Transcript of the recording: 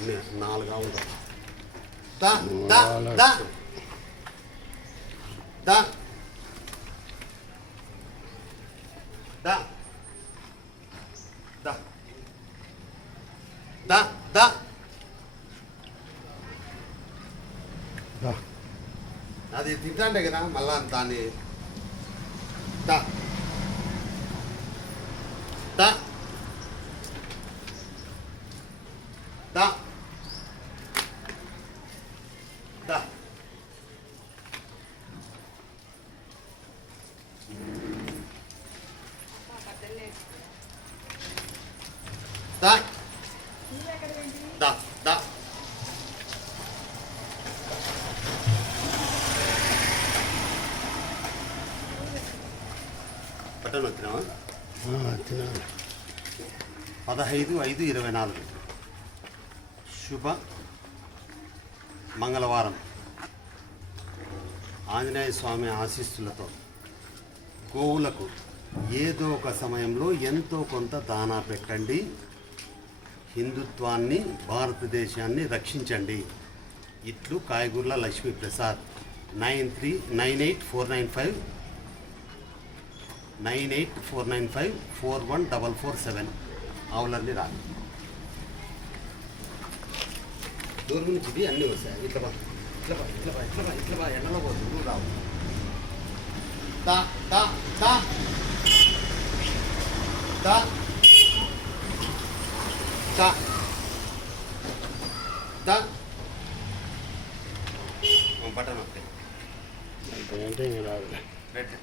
నాలుగు రా. దా. దా దా దా. దా. దా. దా దా. దా. అది తింటాండే కదా మళ్ళా దాన్ని. దా దా దా దా. దా దా. బటన్ వచ్చినావా తినాలి పదహైదు ఐదు ఇరవై నాలుగు. శుభ మంగళవారం. ఆంజనేయ స్వామి ఆశీస్సులతో. గోవులకు ఏదో ఒక సమయంలో ఎంతో కొంత దానా పెట్టండి. హిందుత్వాన్ని భారతదేశాన్ని రక్షించండి. ఇట్లు Kayagurla Lakshmi Prasad. Nine three nine eight four nine five. Nine eight four nine five four one double four seven. ఆవులన్నీ రాదు దూరం నుంచి అన్నీ వస్తాయి. ఇట్లా బా ఇట్లా బా ఇట్లా బా ఇట్లా బా ఇట్లా బా ఎండలో పోతుంది da da da da da da button వస్తాయి అంటే ఇంకా రాదు